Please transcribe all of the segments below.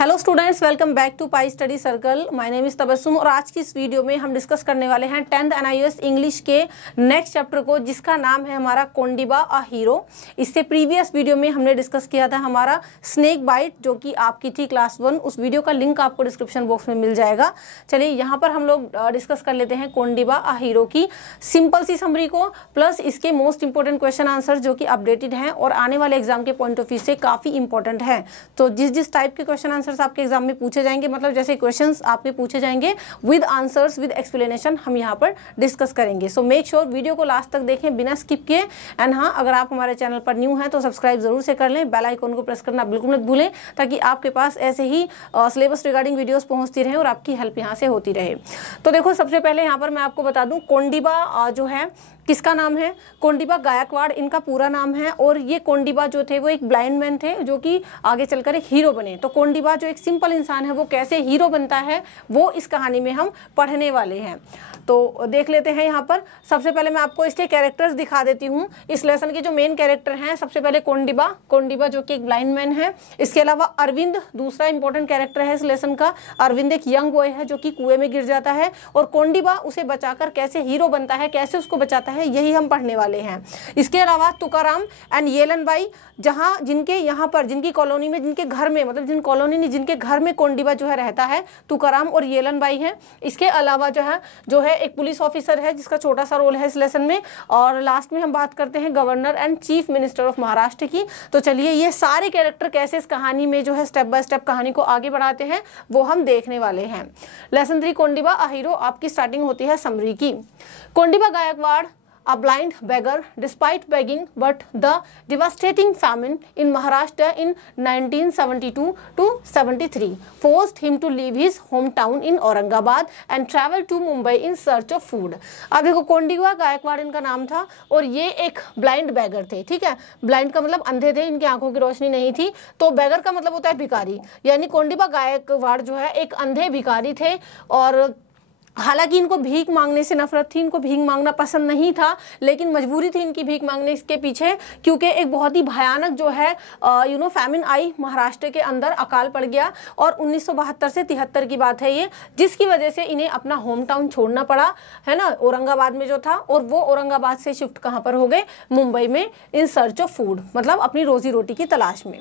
Hello students, welcome back to Pi study circle. My name is Tabassum और आज की इस वीडियो में हम डिस्कस करने वाले हैं 10th NIOS इंग्लिश के नेक्स्ट चैप्टर को, जिसका नाम है हमारा कोंडिबा अ हीरो। इससे प्रीवियस वीडियो में हमने डिस्कस किया था हमारा स्नेक बाइट, जो कि आपकी थी क्लास 1। उस वीडियो का लिंक आपको डिस्क्रिप्शन बॉक्स में मिल जाएगा। चलिए यहाँ पर हम लोग डिस्कस कर लेते हैं कोंडिबा अ हीरो की सिंपल सी समरी को, प्लस इसके मोस्ट इंपॉर्टेंट क्वेश्चन आंसर जो कि अपडेटेड हैं और आने वाले एग्जाम के पॉइंट ऑफ व्यू से काफ़ी इंपॉर्टेंट है। तो जिस टाइप के क्वेश्चन आंसर्स आपके एग्जाम में पूछे जाएंगे, मतलब जैसे क्वेश्चंस आपके पूछे जाएंगे विद आंसर्स विद एक्सप्लेनेशन, हम यहाँ पर डिस्कस करेंगे। सो मेक श्योर वीडियो को लास्ट तक देखें बिना स्किप किए। एंड हाँ, अगर आप हमारे चैनल पर न्यू हैं तो सब्सक्राइब जरूर से कर लें, बेल आइकन को प्रेस करना बिल्कुल मत भूलें, ताकि आपके पास ऐसे ही सिलेबस रिगार्डिंग वीडियोस पहुंचती रहें और आपकी हेल्प यहाँ से होती रहे। तो देखो, सबसे पहले यहाँ पर मैं आपको बता दूं, कोंडिबा जो है किसका नाम है? कोंडिबा गायकवाड़ इनका पूरा नाम है। और ये कोंडिबा जो थे वो एक ब्लाइंड मैन थे, जो कि आगे चलकर एक हीरो बने। तो कोंडिबा जो एक सिंपल इंसान है वो कैसे हीरो बनता है, वो इस कहानी में हम पढ़ने वाले हैं। तो देख लेते हैं। यहाँ पर सबसे पहले मैं आपको इसके कैरेक्टर्स दिखा देती हूँ। इस लेसन के जो मेन कैरेक्टर हैं, सबसे पहले कोंडिबा जो कि एक ब्लाइंड मैन है। इसके अलावा अरविंद दूसरा इंपॉर्टेंट कैरेक्टर है इस लेसन का। अरविंद एक यंग बॉय है जो कि कुएं में गिर जाता है, और कोंडिबा उसे बचाकर कैसे हीरो बनता है, कैसे उसको बचाता है, यही हम पढ़ने वाले हैं। इसके अलावा तुकाराम एंड येलन बाई, जिनकी कॉलोनी में, जिनके घर में, मतलब जिन कॉलोनी नहीं, जिनके घर में कोंडिबा जो है रहता है, तुकाराम और येलन बाई है। इसके अलावा जो है एक पुलिस ऑफिसर है जिसका छोटा सा रोल है इस लेसन में। और लास्ट में हम बात करते हैं governor and chief minister of Maharashtra की। तो चलिए, ये सारे कैरेक्टर कैसे इस कहानी में जो है स्टेप बाय स्टेप कहानी को आगे बढ़ाते हैं वो हम देखने वाले हैं। लेसन 3 कोंडिबा अ हीरो, आपकी स्टार्टिंग होती है समरी की। Kondiba Gaekwad, a blind beggar, despite begging, but the devastating famine in Maharashtra in 1972 to 73 forced him to leave his hometown in Aurangabad and travel to Mumbai in search of food। अब देखो, कोंडिबा गायकवाड़ इनका नाम था और ये एक ब्लाइंड बैगर थे। ठीक है, ब्लाइंड का मतलब अंधे थे, इनकी आंखों की रोशनी नहीं थी। तो बैगर का मतलब होता है भिखारी, यानी कोंडिबा गायकवाड़ जो है एक अंधे भिखारी थे। और हालांकि इनको भीख मांगने से नफरत थी, इनको भीख मांगना पसंद नहीं था, लेकिन मजबूरी थी इनकी भीख मांगने इसके पीछे, क्योंकि एक बहुत ही भयानक जो है फैमिन आई महाराष्ट्र के अंदर, अकाल पड़ गया। और 1972 से 73 की बात है ये, जिसकी वजह से इन्हें अपना होम टाउन छोड़ना पड़ा, है ना, औरंगाबाद में जो था। और वो औरंगाबाद से शिफ्ट कहाँ पर हो गए? मुंबई में, इन सर्च ऑफ फूड, मतलब अपनी रोजी रोटी की तलाश में।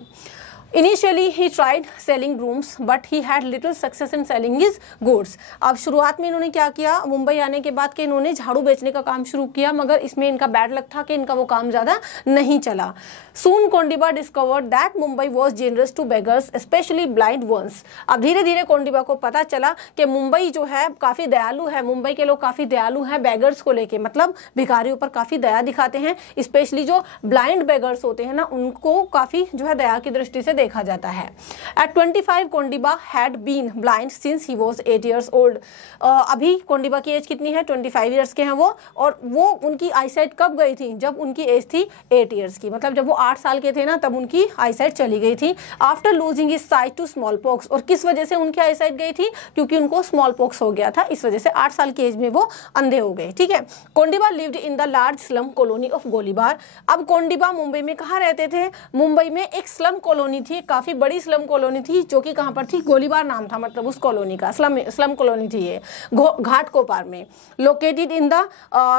Initially he tried selling brooms, but he had little success in selling his goods। अब शुरुआत में इन्होंने क्या किया, मुंबई आने के बाद कि इन्होंने झाड़ू बेचने का काम शुरू किया, मगर इसमें इनका बैड लक था कि इनका वो काम ज़्यादा नहीं चला। Soon Kondiba discovered that Mumbai was generous to beggars, especially blind ones। अब धीरे धीरे कोंडिबा को पता चला कि मुंबई जो है काफ़ी दयालु है, मुंबई के लोग काफ़ी दयालु हैं बेगर्स को लेके, मतलब भिखारियों पर काफ़ी दया दिखाते हैं। स्पेशली जो ब्लाइंड बेगर्स होते हैं ना, उनको काफ़ी जो है दया की दृष्टि से देखा जाता है। At 25 Kondiba had been blind since he was 8 years old। अभी कोंडिबा की एज कितनी है? 25 ईयर्स के हैं वो। और वो उनकी आईसाइट कब गई थी? जब उनकी एज थी 8 ईयर्स की, मतलब जब वो 8 साल के थे ना, तब उनकी आईसाइट चली गई थी। After losing his sight to smallpox. और किस वजह से उनकी आईसाइट गई थी? क्योंकि उनको स्मॉल पॉक्स हो गया था, इस वजह से 8 साल की एज में वो अंधे हो गए। ठीक है, Kondiba lived in the large slum colony of Golibar. अब कोंडिबा मुंबई में कहाँ रहते थे? मुंबई में एक स्लम कॉलोनी थी, काफी बड़ी स्लम कॉलोनी थी, जो कि कहां पर थी? गोलीबार नाम था, मतलब उस कॉलोनी का स्लम कॉलोनी थी ये, घाटकोपर में। Located in the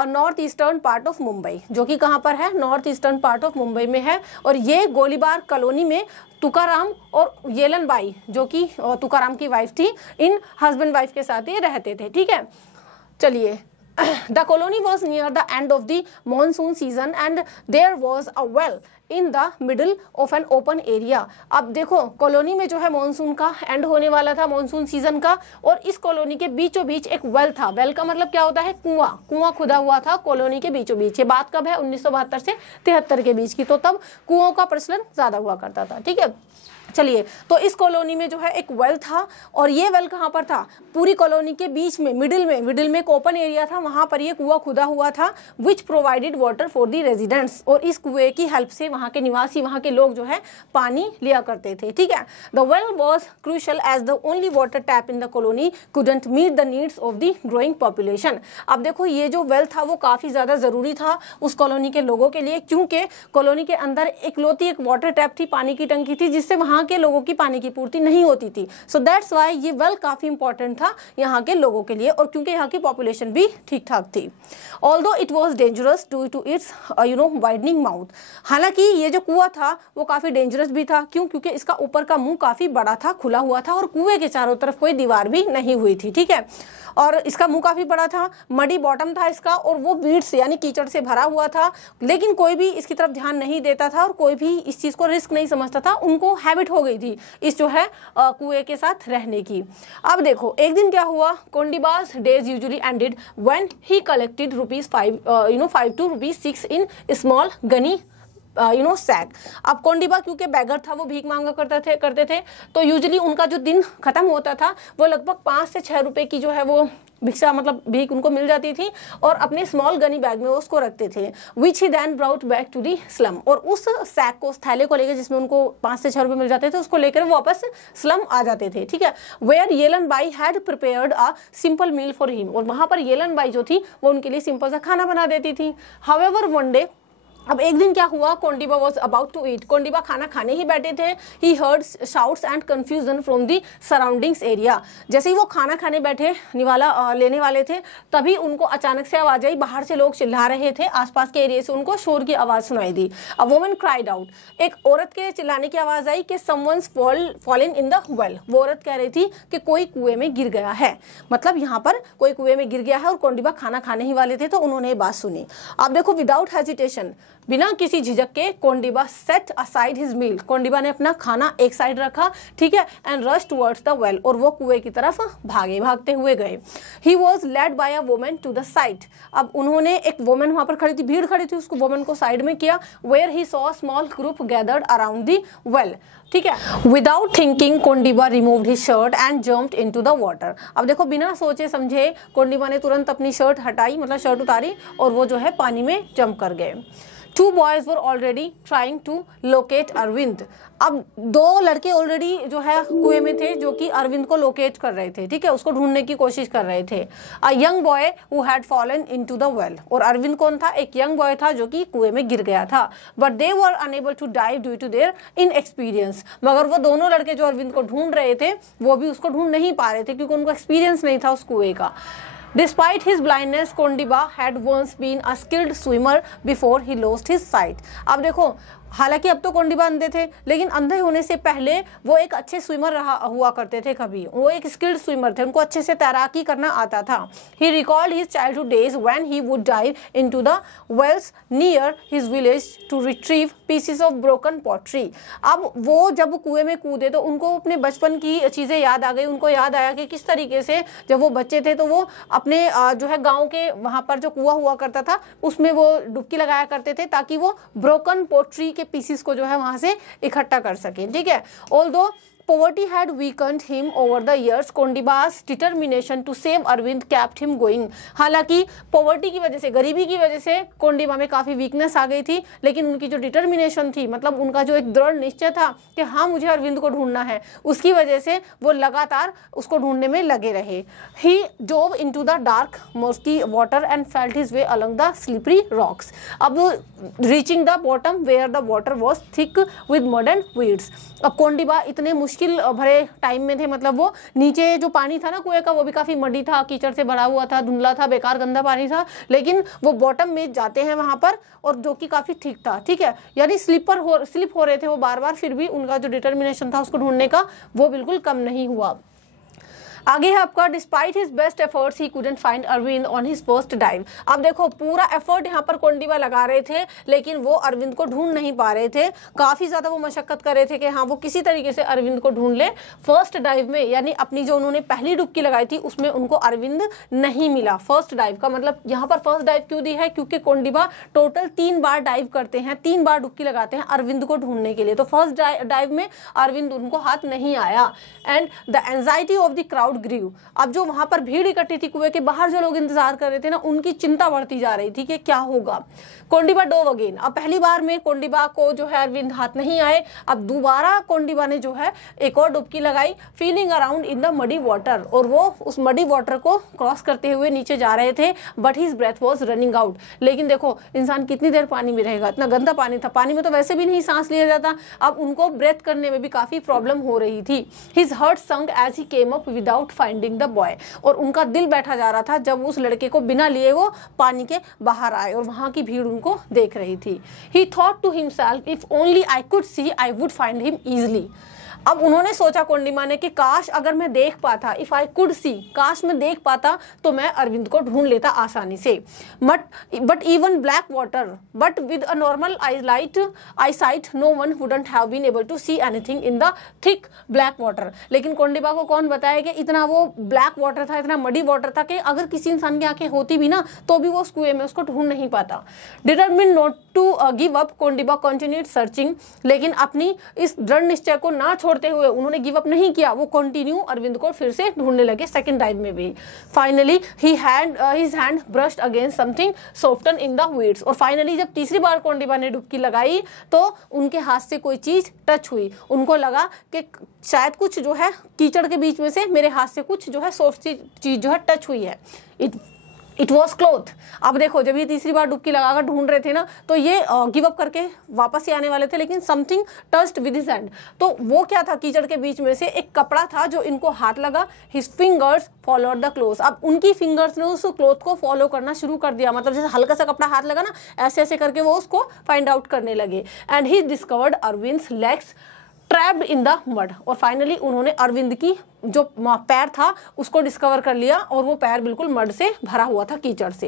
north eastern part of Mumbai, जो कि कहां पर है? North eastern part of Mumbai में है। और ये गोलीबार कॉलोनी में तुकाराम और येलन बाई, जो कि तुकाराम की वाइफ थी, इन हस्बैंड वाइफ के साथ ये रहते थे। ठीक है, चलिए। The colony was near the end of the monsoon season and there was a well in the middle of an open area। अब देखो, कॉलोनी में जो है मॉनसून का एंड होने वाला था, मॉनसून सीजन का, और इस कॉलोनी के बीचों बीच एक वेल था। वेल का मतलब क्या होता है? कुआं खुदा हुआ था कॉलोनी के बीचों बीच। ये बात कब है? 1972 से 73 के बीच की। तो तब कुओं का प्रचलन ज्यादा हुआ करता था। ठीक है, चलिए। तो इस कॉलोनी में जो है एक वेल था, और ये वेल कहाँ पर था? पूरी कॉलोनी के बीच में, मिडिल में एक ओपन एरिया था, वहां पर ये कुआं खुदा हुआ था, which provided water for the residents. और इस कुएं की हेल्प से वहां के निवासी, वहां के लोग जो है पानी लिया करते थे। ठीक है, the well was crucial as the only water tap in the colony couldn't meet the needs of the growing population. अब देखो, ये जो वेल था वो काफी ज्यादा जरूरी था उस कॉलोनी के लोगों के लिए, क्योंकि कॉलोनी के अंदर इकलौती एक वाटर टैप थी, पानी की टंकी थी, जिससे वहां यहाँ के लोगों की पानी की पूर्ति नहीं होती थी। सो दैट्स वाई ये वेल काफ़ी इंपॉर्टेंट था यहाँ के लोगों के लिए, और क्योंकि यहाँ की पॉपुलेशन भी ठीक ठाक थी। Although it was dangerous due to its widening mouth, हालांकि ये जो कुआं था वो काफ़ी डेंजरस भी था। क्यों? क्योंकि इसका ऊपर का मुंह काफ़ी बड़ा था, खुला हुआ था, और कुएं के चारों तरफ कोई दीवार भी नहीं हुई थी। ठीक है, और इसका मुंह काफ़ी बड़ा था, मडी बॉटम था इसका, और वो वीड्स यानी कीचड़ से भरा हुआ था। लेकिन कोई भी इसकी तरफ ध्यान नहीं देता था और कोई भी इस चीज़ को रिस्क नहीं समझता था। उनको हैबिट हो गई थी इस जो है कुएं के साथ रहने की। अब देखो एक दिन क्या हुआ, Kondiba's days usually ended when he collected ₹5 to ₹6 in small gunny sack. अब कोंडीबा क्योंकि बैगर था, वो भीख मांगा करते थे, तो यूजुअली उनका जो दिन खत्म होता था वो लगभग 5 से 6 रुपए की जो है वो भिक्षा मतलब भीख उनको मिल जाती थी, और अपने स्मॉल गनी बैग में उसको रखते थे, which he then brought back to the slum. और उस सैक को, उस थैले को लेकर जिसमें उनको 5 से 6 रुपए मिल जाते थे, उसको लेकर वापस स्लम आ जाते थे। ठीक है, where Yelan Bai had prepared a simple meal for him, और वहाँ पर येलन बाई जो थी वो उनके लिए सिंपल सा खाना बना देती थी। हाउएवर वन डे, अब एक दिन क्या हुआ, Kondiba was about to eat, Kondiba खाना खाने ही बैठे थे। He heard shouts and confusion from the surroundings area. जैसे ही वो खाना खाने बैठे, निवाला लेने वाले थे, तभी उनको अचानक से आवाज आई, बाहर से लोग चिल्ला रहे थे, आसपास के एरिया से उनको शोर की आवाज़ सुनाई दी। अ वुमन क्राइड आउट, एक औरत के चिल्लाने की आवाज़ आई कि someone's fallen in the well. वो औरत कह रही थी कि कोई कुएं में गिर गया है, मतलब यहाँ पर कोई कुएं में गिर गया है, और कोंडीबा खाना खाने ही वाले थे, तो उन्होंने ये बात सुनी। अब देखो, विदाउट हेजिटेशन, बिना किसी झिझक के, Kondiba set aside his meal, Kondiba ने अपना खाना एक साइड रखा, ठीक है, and rush towards the well, और वो कुएं की तरफ भागते हुए गए। He was led by a woman to the side, अब उन्होंने एक वुमन वहां पर खड़ी थी, भीड़ खड़ी थी, उसको वुमन को साइड में किया। Where he saw small group gathered around the well, ठीक है। Without thinking Kondiba removed his shirt and jumped into the water. अब देखो, बिना सोचे समझे कोंडीबा ने तुरंत अपनी शर्ट हटाई, मतलब शर्ट उतारी, और वो जो है पानी में जंप कर गए। 2 boys were already trying to locate Arvind. अब 2 लड़के ऑलरेडी जो है कुएं में थे, जो कि अरविंद को लोकेट कर रहे थे, ठीक है, उसको ढूंढने की कोशिश कर रहे थे। A young boy who had fallen into the well, और अरविंद कौन था? एक यंग बॉय था जो कि कुएं में गिर गया था। But they were unable to dive due to their inexperience, मगर वो दोनों लड़के जो अरविंद को ढूंढ रहे थे वो भी उसको ढूंढ नहीं पा रहे थे, क्योंकि उनको एक्सपीरियंस नहीं था उस कुएं का। Despite his blindness, Kondiba had once been a skilled swimmer before he lost his sight. अब देखो, हालांकि अब तो कोंडीबा अंधे थे, लेकिन अंधे होने से पहले वो एक अच्छे स्विमर हुआ करते थे। कभी वो एक स्किल्ड स्विमर थे, उनको अच्छे से तैराकी करना आता था। He recalled his childhood days when he would dive into the wells near his village to retrieve pieces of broken pottery. अब वो जब कुएं में कूदे तो उनको अपने बचपन की चीज़ें याद आ गई। उनको याद आया कि किस तरीके से जब वो बच्चे थे तो वो अपने जो है गाँव के वहाँ पर जो कुआं हुआ करता था उसमें वो डुबकी लगाया करते थे, ताकि वो ब्रोकन पोट्री पीसीस को जो है वहां से इकट्ठा कर सके, ठीक है। Although poverty had weakened him over the years, Kondiba's determination to save Arvind kept him going। हालांकि पॉवर्टी की वजह से, गरीबी की वजह से कोंडीबा में काफ़ी वीकनेस आ गई थी, लेकिन उनकी जो डिटर्मिनेशन थी, मतलब उनका जो एक दृढ़ निश्चय था कि हाँ मुझे अरविंद को ढूंढना है, उसकी वजह से वो लगातार उसको ढूंढने में लगे रहे। He dove into the dark musty water and felt his way along the slippery rocks. अब reaching the bottom where the water was thick with mud and weeds. अब कोंडीबा इतने मुश्किल भरे टाइम में थे, मतलब वो नीचे जो पानी था ना कुएं का, वो भी काफ़ी मडी था, कीचड़ से भरा हुआ था, धुंधला था, बेकार गंदा पानी था, लेकिन वो बॉटम में जाते हैं वहाँ पर, और जो कि काफ़ी ठीक था, ठीक है, यानी स्लिप हो रहे थे वो बार बार, फिर भी उनका जो डिटर्मिनेशन था उसको ढूंढने का वो बिल्कुल कम नहीं हुआ। आगे है आपका, despite his best efforts he couldn't find Arvind on his first dive. अब देखो, पूरा एफर्ट यहाँ पर कोंडीबा लगा रहे थे, लेकिन वो अरविंद को ढूंढ नहीं पा रहे थे। काफ़ी ज़्यादा वो मशक्कत कर रहे थे कि हाँ वो किसी तरीके से अरविंद को ढूंढ ले। फर्स्ट डाइव में, यानी अपनी जो उन्होंने पहली डुबकी लगाई थी उसमें उनको अरविंद नहीं मिला। फर्स्ट डाइव का मतलब यहाँ पर फर्स्ट डाइव क्यों दी है? क्योंकि कोंडीबा टोटल 3 बार डाइव करते हैं, 3 बार डुबकी लगाते हैं अरविंद को ढूंढने के लिए। तो फर्स्ट डाइव में अरविंद उनको हाथ नहीं आया। And the anxiety of the crowd crowd grew. अब जो वहां पर भीड़ इकट्ठी थी कुएं के बाहर, जो लोग इंतजार कर रहे थे ना, उनकी चिंता बढ़ती जा रही थी कि क्या होगा। Kondiba dove again. अब पहली बार में कोंडिबा को जो है अरविंद हाथ नहीं आए। अब दोबारा कोंडिबा ने जो है एक और डुबकी लगाई, feeling around in the muddy water, और वो उस मडी वाटर को क्रॉस करते हुए नीचे जा रहे थे, but his breath was running out. लेकिन देखो इंसान कितनी देर पानी में रहेगा, इतना गंदा पानी था, पानी में तो वैसे भी नहीं सांस लिया जाता, अब उनको ब्रेथ करने में भी काफी प्रॉब्लम हो रही थी। His heart sank as he came up without finding the boy, और उनका दिल बैठा जा रहा था जब उस लड़के को बिना लिए वो पानी के बाहर आए और वहां की भीड़ उनको देख रही थी। He thought to himself, if only I could see I would find him easily. अब उन्होंने सोचा कोंडिबा ने कि काश अगर मैं देख पाता, इफ आई कुड सी, काश मैं देख पाता तो मैं अरविंद को ढूंढ लेता आसानी से। But even black water, but with a normal eyesight no one wouldn't have been able to see anything in the thick black water. लेकिन कोंडिबा को कौन बताया कि इतना वो ब्लैक वाटर था, इतना मडी वाटर था कि अगर किसी इंसान की आंखें होती भी ना तो भी वो उस कुएं में उसको ढूंढ नहीं पाता। Determined not to give up, Kondiba continued searching. लेकिन अपनी इस दृढ़ निश्चय को ना छोड़ते हुए उन्होंने गिव अप नहीं किया, वो कंटिन्यू अरविंद को फिर से ढूंढने लगे सेकंड टाइम में भी। Finally his hand brushed against something soften in the weeds, और फाइनली जब तीसरी बार कोंडिबा ने डुबकी लगाई तो उनके हाथ से कोई चीज टच हुई। उनको लगा कि शायद कुछ जो है कीचड़ के बीच में से मेरे हाथ से कुछ जो है सॉफ्ट सी चीज जो है टच हुई है। It was cloth. अब देखो जब ये तीसरी बार डुबकी लगाकर ढूंढ रहे थे ना तो ये गिव अप करके वापस ही आने वाले थे, लेकिन something touched with his hand. तो वो क्या था, कीचड़ के बीच में से एक कपड़ा था जो इनको हाथ लगा। His fingers followed the cloth. अब उनकी फिंगर्स ने उस क्लोथ को फॉलो करना शुरू कर दिया, मतलब जैसे हल्का सा कपड़ा हाथ लगा ना, ऐसे ऐसे करके वो उसको फाइंड आउट करने लगे। And he discovered Arvind's legs trapped in the mud, और फाइनली उन्होंने अरविंद की जो पैर था उसको डिस्कवर कर लिया, और वो पैर बिल्कुल मड से भरा हुआ था, कीचड़ से।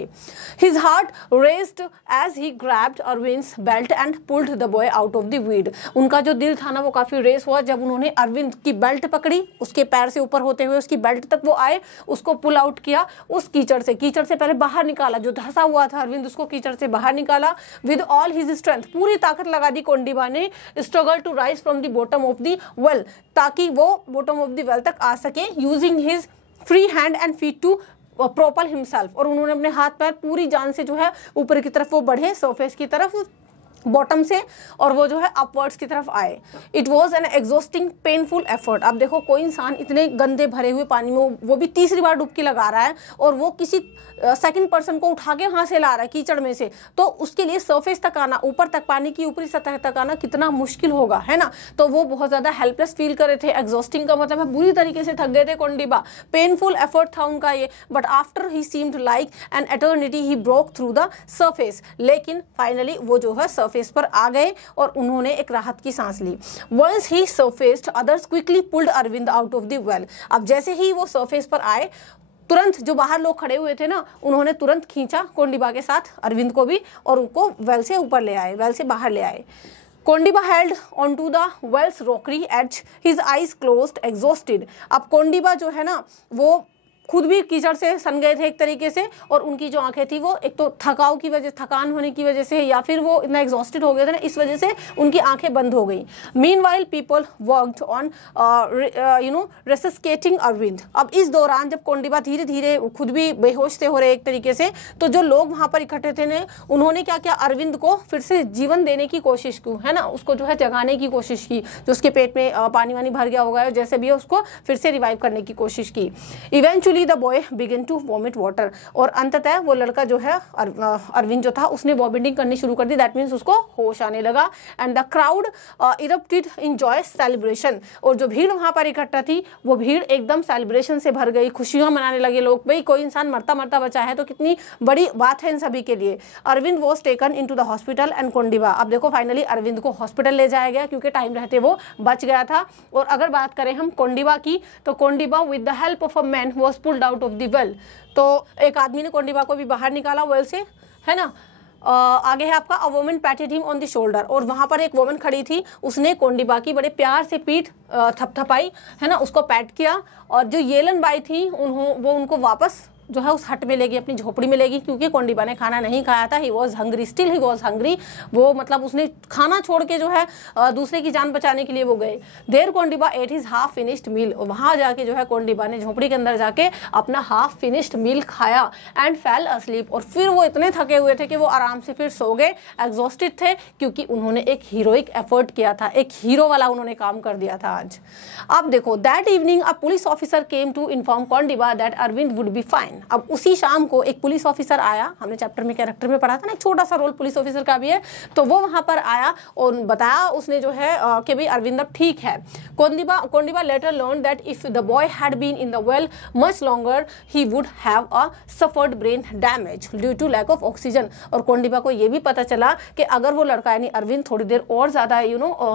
His heart raced as he grabbed Arvind's belt and pulled the boy out of the weed. उनका जो दिल था ना वो काफी रेस हुआ जब उन्होंने अरविंद की बेल्ट पकड़ी, उसके पैर से ऊपर होते हुए उसकी बेल्ट तक वो आए, उसको पुल आउट किया उस कीचड़ से पहले बाहर निकाला, जो धंसा हुआ था अरविंद उसको कीचड़ से बाहर निकाला। विद ऑल हिज स्ट्रेंथ, पूरी ताकत लगा दी कोंडिबा ने, struggle to rise from the bottom of the well, ताकि वो बॉटम ऑफ द वेल तक आ सके, using his free hand and feet to propel himself. और उन्होंने अपने हाथ पैर पूरी जान से जो है ऊपर की तरफ वो बढ़े, सरफेस की तरफ, बॉटम से, और वो जो है अपवर्ड्स की तरफ आए। It was an exhausting painful effort. अब देखो कोई इंसान इतने गंदे भरे हुए पानी में, वो भी तीसरी बार डुबकी लगा रहा है, और वो किसी सेकंड पर्सन को उठा के वहां से ला रहा है कीचड़ में से, तो उसके लिए सरफेस तक आना, ऊपर तक, पानी की ऊपरी सतह तक आना कितना मुश्किल होगा, है ना। तो वो बहुत ज्यादा हेल्पलेस फील कर रहे थे। एग्जॉस्टिंग का मतलब है बुरी तरीके से थक गए थे कोंडिबा। पेनफुल एफर्ट था उनका ये, but after he seemed like an eternity he broke through the surface. लेकिन फाइनली वो जो है सरफेस पर आ गए और उन्होंने एक राहत की सांस ली। Once he surfaced others quickly pulled Arvind out of the well. अब जैसे ही वो सरफेस पर आए, तुरंत जो बाहर लोग खड़े हुए थे ना, उन्होंने तुरंत खींचा कोंडिबा के साथ अरविंद को भी, और उनको वेल से ऊपर ले आए, वेल से बाहर ले आए। Kondiba held onto the well's rockery edge, his eyes closed, exhausted। अब कोंडिबा जो है ना वो खुद भी कीचड़ से सन गए थे एक तरीके से, और उनकी जो आंखें थी वो एक तो थकान होने की वजह से, या फिर वो इतना एग्जॉस्टेड हो गए थे ना, इस वजह से उनकी आंखें बंद हो गई। Meanwhile people worked on resuscitating Arvind. अब इस दौरान जब कोंडिबा धीरे धीरे खुद भी बेहोश थे हो रहे एक तरीके से, तो जो लोग वहां पर इकट्ठे थे ने, उन्होंने क्या किया, अरविंद को फिर से जीवन देने की कोशिश की, है ना, उसको जो है जगाने की कोशिश की, जो उसके पेट में पानी वानी भर गया होगा जैसे भी है, उसको फिर से रिवाइव करने की कोशिश की। Eventually the boy began to vomit water, और अंततः वो लड़का जो है अरविंद जो था उसने वॉमिटिंग करनी शुरू कर दी। दैट मीन्स उसको होश आने लगा। And the crowd erupted in joyous celebration, और जो भीड़ वहां पर इकट्ठा थी वो भीड़ एकदम सेलिब्रेशन से भर गई, खुशियां मनाने लगे लोग। भाई कोई इंसान मरता मरता बचा है तो कितनी बड़ी बात है इन सभी के लिए। Arvind was taken into the hospital and Kondiba. अब देखो फाइनली अरविंद को हॉस्पिटल ले जाया गया क्योंकि टाइम रहते वो बच गया था। और अगर बात करें हम कोंडिबा की, तो Kondiba with the help of a man was pulled out of the well. तो एक आदमी ने कोंडिबा को भी बाहर निकाला वेल से, है ना। आगे है आपका a woman पैटेड him on the shoulder, और वहां पर एक वुमन खड़ी थी, उसने कोंडिबा की बड़े प्यार से पीठ थपथपाई, है ना, उसको पैट किया। और जो येलन बाई थी वो उनको वापस जो है उस हट में ले गई, अपनी झोपड़ी में ले गई, क्योंकि कोंडिबा ने खाना नहीं खाया था। He was hungry, still he was hungry. वो मतलब उसने खाना छोड़ के जो है दूसरे की जान बचाने के लिए वो गए। There Kondiba ate his half finished meal, वहाँ जाके जो है कोंडिबा ने झोपड़ी के अंदर जाके अपना हाफ फिनिश्ड मील खाया एंड फेल अस्लीप, और फिर वो इतने थके हुए थे कि वो आराम से फिर सो गए, एग्जॉस्टेड थे, क्योंकि उन्होंने एक हीरोइक एफर्ट किया था, एक हीरो वाला उन्होंने काम कर दिया था आज। अब देखो, that evening a police officer came to inform Kondiba that Arvind would be fine. अब उसी शाम को एक पुलिस ऑफिसर आया, हमने चैप्टर में कैरेक्टर में पढ़ा था ना, एक छोटा सा रोल पुलिस ऑफिसर का भी है, तो वो वहां पर आया और बताया उसने जो है कि भाई अरविंद अब ठीक है। Kondiba later learn that if the boy had been in the well much longer he would have a suffered brain damage due to lack of oxygen. और कोंडिबा को ये भी पता चला कि अगर वो लड़का यानी अरविंद थोड़ी देर और ज्यादा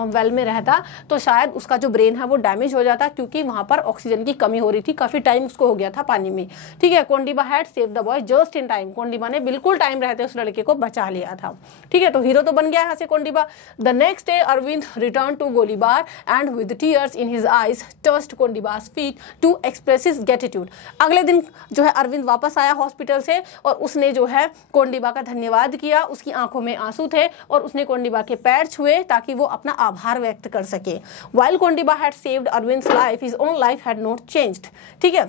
वेल में रहता तो शायद उसका जो ब्रेन है वो डैमेज हो जाता, क्योंकि वहां पर ऑक्सीजन की कमी हो रही थी, काफी टाइम उसको हो गया था पानी में। ठीक है, Kondiba had save the boy just in time, Kondiba ने बिल्कुल टाइम रहते उस लड़के को बचा लिया था। ठीक है, तो हीरो तो बन गया यहाँ से Kondiba. The next day Arvind return to Golibar and with tears in his eyes touched Kondiba's feet to express his gratitude. अगले दिन जो है अरविंद वापस आया हॉस्पिटल से और उसने जो है कोंडिबा का धन्यवाद किया, उसकी आंखों में आंसू थे और उसने कोंडिबा के पैर छुए ताकि वो अपना आभार व्यक्त कर सके। While Kondiba had saved Arvind's life, his own life had not changed. ठीक है,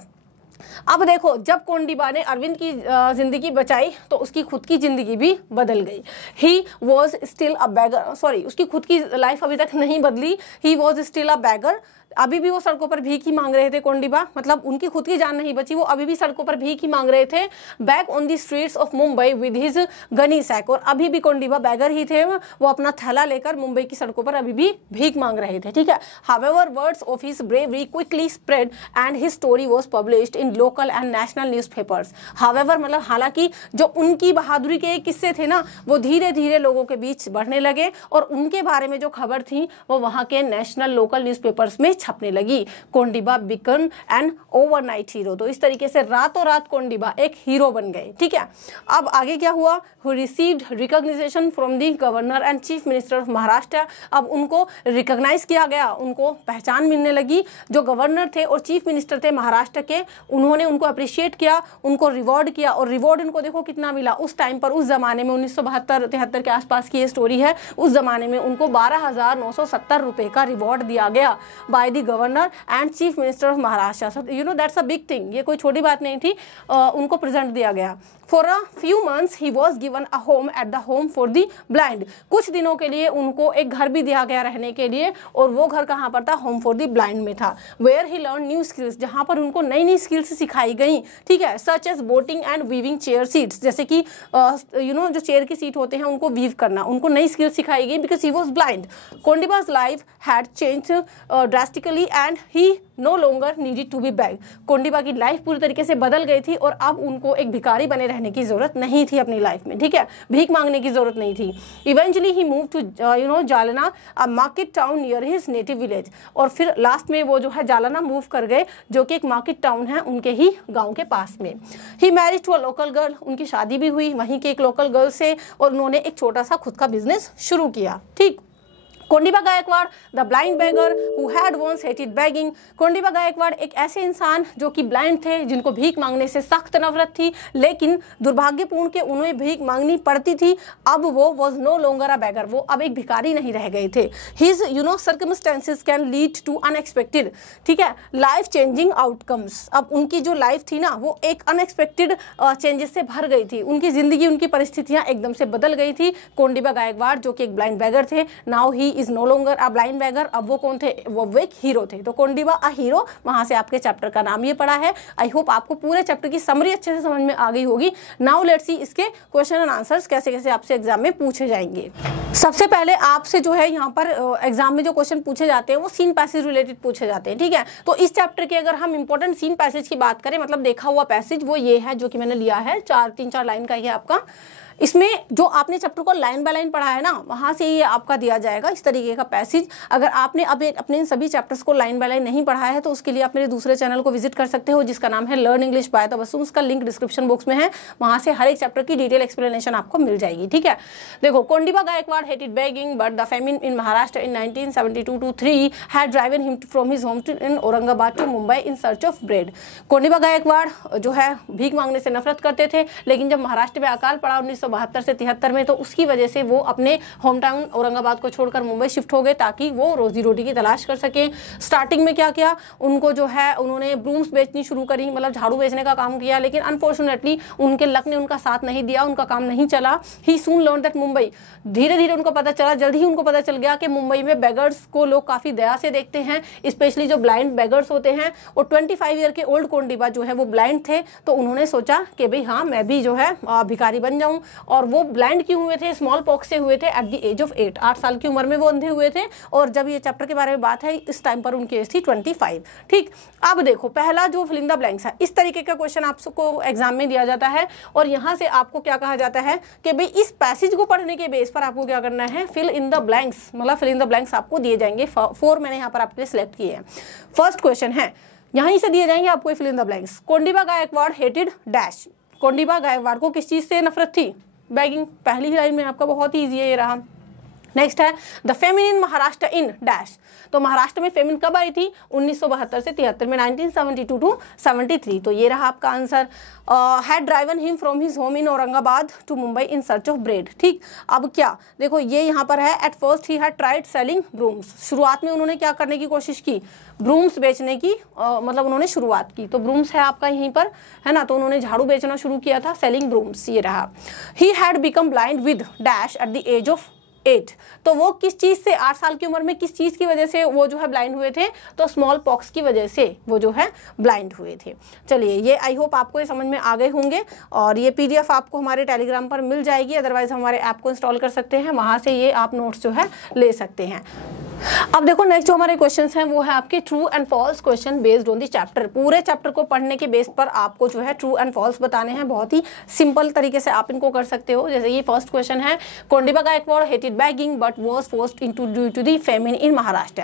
अब देखो, जब कोंडिबा ने अरविंद की जिंदगी बचाई तो उसकी खुद की जिंदगी भी बदल गई। He was still a bagger, sorry, उसकी खुद की लाइफ अभी तक नहीं बदली। He was still a bagger, अभी भी वो सड़कों पर भीख ही मांग रहे थे कोंडिबा, मतलब उनकी खुद की जान नहीं बची, वो अभी भी सड़कों पर भीख ही मांग रहे थे। Back on the streets of Mumbai with his gunny sack, और अभी भी कोंडिबा बैगर ही थे, वो अपना थैला लेकर मुंबई की सड़कों पर अभी भी भीख मांग रहे थे। ठीक है, however words of his bravery quickly spread and his story was published in local and national newspapers. However मतलब हालांकि जो उनकी बहादुरी के किस्से थे ना, वो धीरे धीरे लोगों के बीच बढ़ने लगे और उनके बारे में जो खबर थी वो वहां के नेशनल लोकल न्यूज़पेपर्स में छपने लगी। Kondiba become an overnight hero, तो इस तरीके से रातों रात कोंडिबा एक हीरो बन गए। ठीक है, अब आगे क्या हुआ? Who received recognition from the governor and chief minister of Maharashtra. अब उनको रिकॉग्नाइज किया गया, उनको पहचान मिलने लगी। जो गवर्नर थे और चीफ मिनिस्टर थे महाराष्ट्र के, उन्होंने उनको अप्रिशिएट किया, उनको रिवॉर्ड किया, और रिवॉर्ड इनको देखो कितना मिला उस टाइम पर, उस जमाने में 1972-73 के आसपास की ये स्टोरी है। उस जमाने में उनको 12,970 रुपए का रिवॉर्ड दिया गया by the governor and chief minister of Maharashtra. You know that's a big thing, ये कोई छोटी बात नहीं थी। उनको प्रेजेंट दिया गया। For a few months he was given a home at the home for the blind. कुछ दिनों के लिए उनको एक घर भी दिया गया रहने के लिए, और वो घर कहाँ पर था? होम फॉर द ब्लाइंड में था। Where he learn new skills, जहाँ पर उनको नई नई स्किल्स सिखाई गई। ठीक है, such as boating and weaving chair seats, जैसे कि जो चेयर की सीट होते हैं उनको वीव करना, उनको नई स्किल्स सिखाई गई because he was blind. Kondiba's life had change drastically and he no longer needed to be beg. Kondiba की लाइफ पूरी तरीके से बदल गई थी और अब उनको एक भिखारी बने रहने की जरूरत नहीं थी अपनी लाइफ में। ठीक है, भीख मांगने की जरूरत नहीं थी। Eventually he move to Jalna, a market town near his native village. और फिर लास्ट में वो जो है जालना मूव कर गए, जो कि एक मार्केट टाउन है उनके ही गाँव के पास में। He marriage to a local girl, उनकी शादी भी हुई वहीं के एक लोकल गर्ल से, और उन्होंने एक छोटा सा खुद का बिजनेस शुरू किया। ठीक, Kondiba Gaikwad the blind beggar who had once hated begging. Kondiba Gaikwad एक ऐसे इंसान जो कि ब्लाइंड थे, जिनको भीख मांगने से सख्त नफरत थी, लेकिन दुर्भाग्यपूर्ण के उन्हें भीख मांगनी पड़ती थी। अब वो was no longer a beggar, वो अब एक भिखारी नहीं रह गए थे। His circumstances can lead to unexpected, ठीक है, लाइफ चेंजिंग आउटकम्स। अब उनकी जो लाइफ थी ना, वो एक अनएक्सपेक्टेड चेंजेस से भर गई थी। उनकी जिंदगी, उनकी परिस्थितियां एकदम से बदल गई थी। कोंडिबा गायकवाड़ जो कि एक ब्लाइंड बेगर थे, now he is no longer a blind beggar. अब वो कौन थे? वो एक हीरो थे। तो कोंडिबा अ हीरो, वहां से आपके चैप्टर का नाम ये पड़ा है। आई होप आपको पूरे चैप्टर की समरी अच्छे से समझ में आ गई होगी। नाउ लेट्स सी इसके क्वेश्चन एंड आंसर्स कैसे कैसे आपसे एग्जाम में पूछे जाएंगे। सबसे पहले आपसे जो है यहाँ पर एग्जाम में जो क्वेश्चन पूछे जाते हैं वो सीन पैसेज रिलेटेड पूछे जाते हैं। ठीक है, तो इस चैप्टर के अगर हम इंपॉर्टेंट सीन पैसेज की बात करें, मतलब देखा हुआ पैसेज, वो ये है जो कि मैंने लिया है, 3-4 लाइन का ये आपका। इसमें जो आपने चैप्टर को लाइन बाय लाइन पढ़ा है ना, वहाँ से ये आपका दिया जाएगा इस तरीके का पैसेज। अगर आपने अब अपने सभी चैप्टर्स को लाइन बाय लाइन नहीं पढ़ा है तो उसके लिए आप मेरे दूसरे चैनल को विजिट कर सकते हो, जिसका नाम है लर्न इंग्लिश बाय तबस्सुम। उसका लिंक डिस्क्रिप्शन बॉक्स में है, वहाँ से हर एक चैप्टर की डिटेल एक्सप्लेनेशन आपको मिल जाएगी, ठीक है। देखो, Kondiba Gaekwad hated begging, but the famine in Maharashtra in 1972-3 had driven him from his home in Aurangabad to Mumbai in search of bread। Kondiba Gaekwad जो है भीख मांगने से नफरत करते थे, लेकिन जब महाराष्ट्र में अकाल पड़ा 1972 से 73 में, तो उसकी वजह से वो अपने होम टाउन औरंगाबाद को छोड़कर मुंबई शिफ्ट हो गए ताकि वो रोजी रोटी की तलाश कर सके। स्टार्टिंग में क्या किया, उनको जो है उन्होंने ब्रूम्स बेचनी शुरू करी, मतलब झाड़ू बेचने का काम किया, लेकिन अनफॉर्चुनेटली उनके लक ने उनका साथ नहीं दिया, उनका काम नहीं चला। ही सून लर्न दैट मुंबई, धीरे धीरे उनको पता चला, जल्द ही उनको पता चल गया कि मुंबई में बेगर्स को लोग काफी दया से देखते हैं, स्पेशली जो ब्लाइंड बेगर्स होते हैं। और 25 ईयर के ओल्ड कोंडिबा जो है वो ब्लाइंड थे, तो उन्होंने सोचा कि भाई हाँ, मैं भी जो है भिखारी बन जाऊं। और वो ब्लाइंड क्यों हुए थे, स्मॉल पॉक्स से हुए थे एट द एज ऑफ 8 साल की उम्र में वो अंधे हुए थे। और जब ये चैप्टर के बारे में बात है, इस टाइम पर उनकी एज थी 25, ठीक। अब देखो, पहला जो फिल इन द ब्लैंक्स है, इस तरीके का क्वेश्चन आपको एग्जाम में दिया जाता है, और यहाँ से आपको क्या कहा जाता है कि भाई इस पैसेज को पढ़ने के बेस पर आपको क्या करना है, फिल इन द ब्लैंक्स, मतलब फिल इन द ब्लैंक्स आपको दिए जाएंगे। 4 मैंने यहाँ पर आपके लिए सिलेक्ट किए हैं। फर्स्ट क्वेश्चन है, यहीं से दिए जाएंगे आपको fill in the blanks. Kondiba Gaikwad hated dash, Kondiba Gaikwad को किस चीज से नफरत थी, बेगिंग। पहली लाइन में आपका बहुत ही ईजी है, ये रहा। नेक्स्ट है the famine in Maharashtra in dash, तो महाराष्ट्र में फेमिन कब आई थी, 1972 से 73 में, 1972 to 73, तो ये रहा आपका answer. Had driven him from his home in Aurangabad to Mumbai in search of bread, ठीक। अब क्या देखो, ये यहाँ पर है, at first he had tried selling brooms, शुरुआत में उन्होंने क्या करने की कोशिश की, ब्रूम्स बेचने की, मतलब उन्होंने शुरुआत की। तो ब्रूम्स है आपका यहीं पर, है ना, तो उन्होंने झाड़ू बेचना शुरू किया था, सेलिंग ब्रूम्स, ये रहा। He had become blind with dash at the age of 8, तो वो किस चीज से, 8 साल की उम्र में किस चीज की वजह से वो जो है ब्लाइंड हुए थे, तो स्मॉल पॉक्स की वजह से वो जो है ब्लाइंड हुए थे। चलिए, ये आई होप आपको ये समझ में आ गए होंगे, और ये पीडीएफ आपको हमारे टेलीग्राम पर मिल जाएगी, अदरवाइज हमारे ऐप को इंस्टॉल कर सकते हैं, वहां से ये आप नोट्स जो है ले सकते हैं। अब देखो, नेक्स्ट जो हमारे क्वेश्चंस हैं वो है आपके true and false question based on the chapter. पूरे चैप्टर को पढ़ने के बेस पर आपको जो है ट्रू एंड फॉल्स बताने हैं, बहुत ही सिंपल तरीके से आप इनको कर सकते हो। जैसे ये फर्स्ट क्वेश्चन है, Kondiba Gaikwad hated begging but was forced into due to the famine in Maharashtra.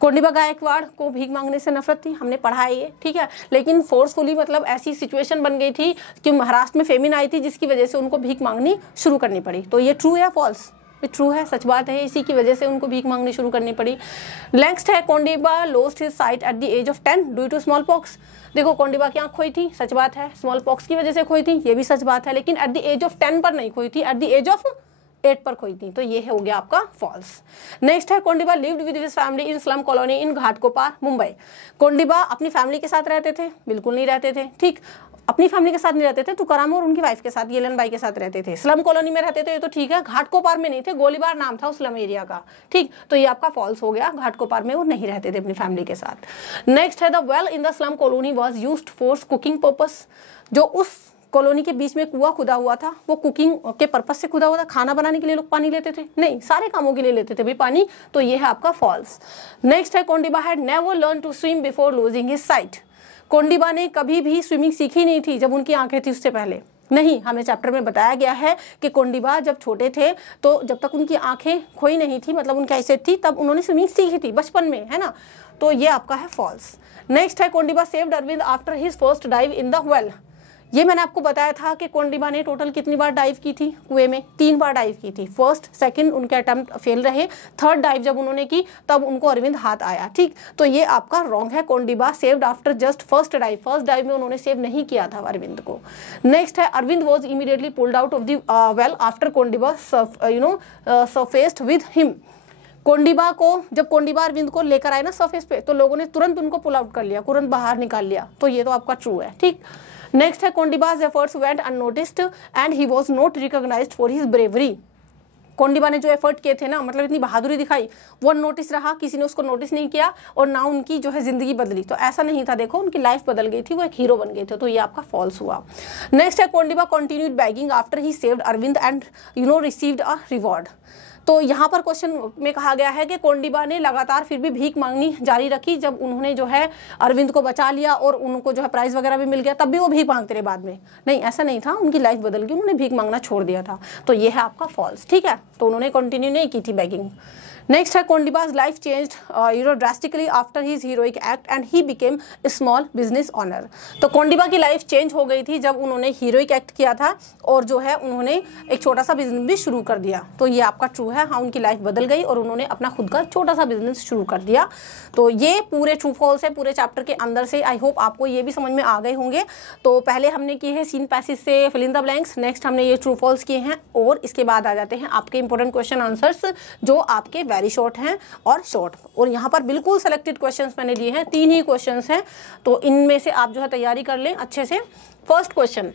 Kondiba Gaikwad को भीख मांगने से नफरत थी, हमने पढ़ा है ये, ठीक है, लेकिन फोर्सफुली मतलब ऐसी सिचुएशन बन गई थी कि महाराष्ट्र में फेमिन आई थी, जिसकी वजह से उनको भीख मांगनी शुरू करनी पड़ी। तो ये ट्रू या फॉल्स, ट्रू है, सच बात है, इसी की वजह से उनको भीख मांगनी शुरू करनी पड़ी। नेक्स्ट है, Kondiba lost his sight at the age of 10 due to smallpox. देखो, कोंडिबा की आंख खोई थी, सच बात है, स्मॉल पॉक्स की वजह से खोई थी, ये भी सच बात है, लेकिन एट द एज ऑफ 10 पर नहीं खोई थी, एट द एज ऑफ 8 पर खोई थी, तो ये हो गया आपका फॉल्स। नेक्स्ट है, Kondiba lived with his family in slum colony in Ghatkopar Mumbai. Kondiba अपनी फैमिली के साथ रहते थे, बिल्कुल नहीं रहते थे, ठीक, अपनी फैमिली के साथ नहीं रहते थे, तुकाराम और उनकी वाइफ के साथ, येलन बाई के साथ रहते थे। स्लम कॉलोनी में रहते थे, ये तो ठीक है, घाटकोपर में नहीं थे, गोलीबार नाम था उस स्लम एरिया का, ठीक, तो ये आपका फॉल्स हो गया, घाटकोपर में वो नहीं रहते थे अपनी फैमिली के साथ। नेक्स्ट है, the well in the slum colony was used for cooking purpose, जो उस कॉलोनी के बीच में कुआं खुदा हुआ था, वो कुकिंग के पर्पस से खुदा हुआ था, खाना बनाने के लिए लोग पानी लेते थे नहीं, सारे कामों के लिए लेते थे भाई पानी, तो ये है आपका फॉल्स। नेक्स्ट है, Kondiba had never learn to swim before losing his sight. Kondiba ने कभी भी स्विमिंग सीखी नहीं थी जब उनकी आंखें थी उससे पहले, नहीं, हमें चैप्टर में बताया गया है कि कोंडिबा जब छोटे थे, तो जब तक उनकी आंखें खोई नहीं थी, मतलब उनकी आईसाइट थी, तब उन्होंने स्विमिंग सीखी थी बचपन में, है ना, तो ये आपका है फॉल्स। नेक्स्ट है, Kondiba saved Arvind after his first dive in the well. ये मैंने आपको बताया था कि कोंडिबा ने टोटल कितनी बार डाइव की थी कुएं में, 3 बार डाइव की थी। फर्स्ट, सेकंड उनके अटेम्प्ट फेल रहे, थर्ड डाइव जब उन्होंने की तब उनको अरविंद हाथ आया, ठीक, तो ये आपका रॉन्ग है। Kondiba saved after just first dive, first dive में उन्होंने सेव नहीं किया था अरविंद को। नेक्स्ट है, Arvind was immediately pulled out of the well after Kondiba surfaced with him. Kondiba को, जब कोंडिबा अरविंद को लेकर आए ना सरफेस पे, तो लोगों ने तुरंत उनको पुल आउट कर लिया, तुरंत बाहर निकाल लिया, तो ये तो आपका ट्रू है, ठीक। नेक्स्ट है, Kondiba's efforts went unnoticed and he was not recognised for his bravery. Kondiba ने जो एफर्ट किए थे ना, मतलब इतनी बहादुरी दिखाई, वो नोटिस रहा, किसी ने उसको नोटिस नहीं किया, और ना उनकी जो है जिंदगी बदली, तो ऐसा नहीं था, देखो उनकी लाइफ बदल गई थी, वो एक हीरो बन गए थे, तो ये आपका फॉल्स हुआ। नेक्स्ट है, Kondiba continued begging after he saved Arvind and received a reward. तो यहाँ पर क्वेश्चन में कहा गया है कि कोंडिबा ने लगातार फिर भी भीख मांगनी जारी रखी। जब उन्होंने जो है अरविंद को बचा लिया और उनको जो है प्राइज वगैरह भी मिल गया, तब भी वो भीख मांगते रहे बाद में? नहीं, ऐसा नहीं था, उनकी लाइफ बदल गई, उन्होंने भीख मांगना छोड़ दिया था। तो ये है आपका फॉल्स, ठीक है। तो उन्होंने कंटिन्यू नहीं की थी बेगिंग। नेक्स्ट है Kondiba's life changed drastically after his heroic act and he became small business owner. तो कोंडिबा की लाइफ चेंज हो गई थी जब उन्होंने हीरोइक एक्ट किया था और जो है उन्होंने एक छोटा सा बिजनेस भी शुरू कर दिया। तो ये आपका ट्रू है, हाँ, उनकी लाइफ बदल गई और उन्होंने अपना खुद का छोटा सा बिजनेस शुरू कर दिया। तो ये पूरे ट्रू फॉल्स है पूरे चैप्टर के अंदर से। आई होप आपको ये भी समझ में आ गए होंगे। तो पहले हमने किए हैं सीन पैसेज से fill in the blanks, next हमने ये ट्रू फॉल्स किए हैं और इसके बाद आ जाते हैं आपके इंपॉर्टेंट क्वेश्चन आंसर्स जो आपके वेरी शॉर्ट हैं और शॉर्ट। और यहाँ पर बिल्कुल सेलेक्टेड क्वेश्चंस मैंने लिए हैं, 3 ही क्वेश्चंस हैं, तो इनमें से आप जो है तैयारी कर लें अच्छे से। First question,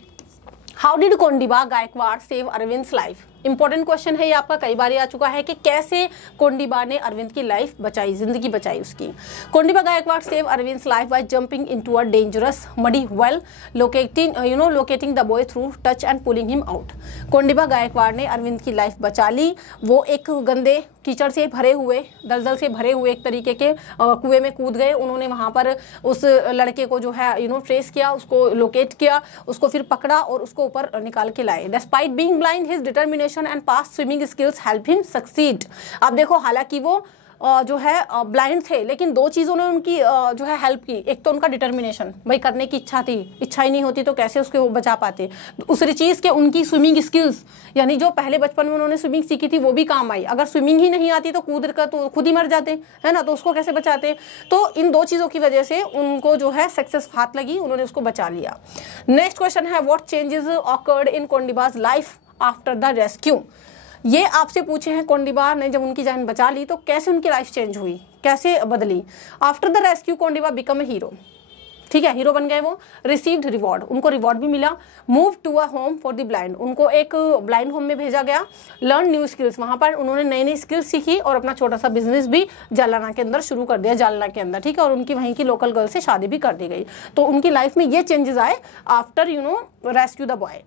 how did Kondiba Gaikwad save Arvind's life? Important question है ये आपका, कई बार आ चुका है कि कैसे कोंडिबा ने अरविंद की लाइफ बचाई, जिंदगी बचाई उसकी। Kondiba Gaikwad save Arvind's life by jumping into a dangerous muddy well, locating the boy through touch and pulling him out. Kondiba Gaikwad ने अरविंद की लाइफ बचा ली। वो एक गंदे कीचड़ से भरे हुए, दलदल से भरे हुए एक तरीके के कुएं में कूद गए। उन्होंने वहां पर उस लड़के को जो है ट्रेस किया, उसको लोकेट किया, उसको फिर पकड़ा और उसको ऊपर निकाल के लाए। Despite being blind his determination and past swimming skills help him succeed. अब देखो, हालांकि वो जो है ब्लाइंड थे, लेकिन 2 चीज़ों ने उनकी जो है हेल्प की। एक तो उनका डिटर्मिनेशन, भाई करने की इच्छा थी, इच्छा ही नहीं होती तो कैसे उसको बचा पाते। दूसरी चीज़ के उनकी स्विमिंग स्किल्स, यानी जो पहले बचपन में उन्होंने स्विमिंग सीखी थी वो भी काम आई। अगर स्विमिंग ही नहीं आती तो कूद कर तो खुद ही मर जाते, है ना, तो उसको कैसे बचाते। तो इन 2 चीज़ों की वजह से उनको जो है सक्सेस हाथ लगी, उन्होंने उसको बचा लिया। नेक्स्ट क्वेश्चन है, what changes occurred in Kondiba's life after the rescue? ये आपसे पूछे हैं, कोंडिबा ने जब उनकी जान बचा ली तो कैसे उनकी लाइफ चेंज हुई, कैसे बदली। After the rescue Kondiba become a hero, ठीक है, हीरो बन गए वो। रिसीव्ड रिवॉर्ड, उनको रिवॉर्ड भी मिला। Move to a home for the blind, उनको एक ब्लाइंड होम में भेजा गया। लर्न न्यू स्किल्स, वहाँ पर उन्होंने नई नई स्किल्स सीखी और अपना छोटा सा बिजनेस भी जालना के अंदर शुरू कर दिया, जालना के अंदर, ठीक है। और उनकी वहीं की लोकल गर्ल से शादी भी कर दी गई। तो उनकी लाइफ में ये चेंजेस आए आफ्टर रेस्क्यू द बॉय।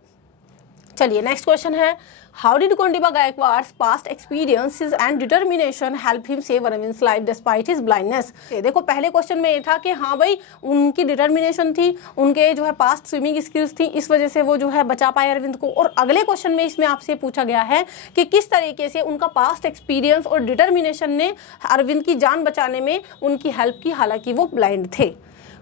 चलिए नेक्स्ट क्वेश्चन है, how did Kondiba Gaikwad's past experiences and determination help him save Arvind's life despite his blindness? देखो, पहले क्वेश्चन में ये था कि हाँ भाई, उनकी डिटर्मिनेशन थी, उनके जो है पास्ट स्विमिंग स्किल्स थी, इस वजह से वो जो है बचा पाए अरविंद को। और अगले क्वेश्चन में इसमें आपसे पूछा गया है कि किस तरीके से उनका पास्ट एक्सपीरियंस और डिटर्मिनेशन ने अरविंद की जान बचाने में उनकी हेल्प की, हालांकि वो ब्लाइंड थे।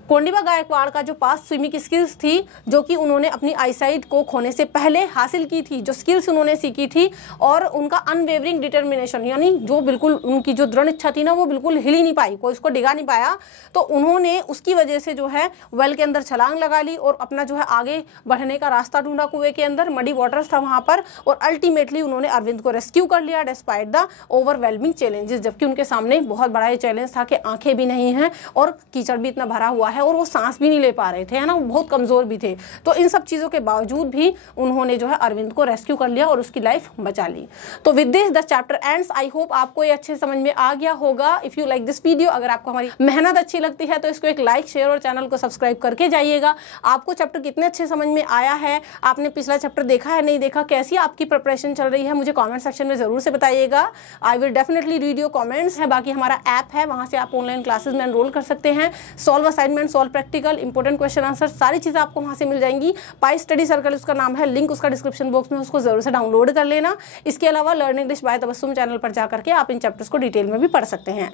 कोंडिबा गायकवाड़ का जो पास्ट स्विमिंग स्किल्स थी, जो कि उन्होंने अपनी आईसाइट को खोने से पहले हासिल की थी, जो स्किल्स उन्होंने सीखी थी, और उनका अनवेवरिंग डिटर्मिनेशन, यानी जो बिल्कुल उनकी जो दृढ़ इच्छा थी ना, वो बिल्कुल हिल ही नहीं पाई, कोई उसको डिगा नहीं पाया। तो उन्होंने उसकी वजह से जो है वेल के अंदर छलांग लगा ली और अपना जो है आगे बढ़ने का रास्ता ढूंढा कुएं के अंदर, मडी वाटर्स था वहाँ पर, और अल्टीमेटली उन्होंने अरविंद को रेस्क्यू कर लिया डिस्पाइट द ओवरवेलमिंग चैलेंजेस। जबकि उनके सामने बहुत बड़ा ये चैलेंज था कि आंखें भी नहीं हैं और कीचड़ भी इतना भरा हुआ है और वो सांस भी नहीं ले पा रहे थे, है ना, वो बहुत कमजोर भी थे। तो इन सब चीजों के बावजूद भी उन्होंने जो है अरविंद को रेस्क्यू कर लिया और उसकी लाइफ बचा ली। तो with this the chapter ends. I hope आपको ये अच्छे समझ में आ गया होगा। If you like this video, अगर आपको हमारी मेहनत अच्छी लगती है तो इसको एक लाइक, शेयर और चैनल को सब्सक्राइब करके जाइएगा। आपको चैप्टर कितने अच्छे समझ में आया है, आपने पिछला चैप्टर देखा है नहीं देखा, कैसी आपकी प्रिपरेशन चल रही है, मुझे कॉमेंट सेक्शन में जरूर से बताइएगा। I will definitely read your comments है। बाकी हमारा ऐप है, वहां से आप ऑनलाइन क्लासेस में एनरोल कर सकते हैं। Solve assignment, solve practical, important question answer, सारी चीजें आपको वहां से मिल जाएंगी। पाई स्टडी सर्कल उसका नाम है, लिंक उसका डिस्क्रिप्शन बॉक्स में, उसको जरूर से डाउनलोड कर लेना। इसके अलावा learn English by Tabassum channel पर जाकर के आप इन चैप्टर्स को डिटेल में भी पढ़ सकते हैं।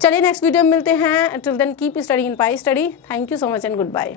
चलिए नेक्स्ट वीडियो में मिलते हैं। Till then keep studying Pi study. Thank you so much and good bye.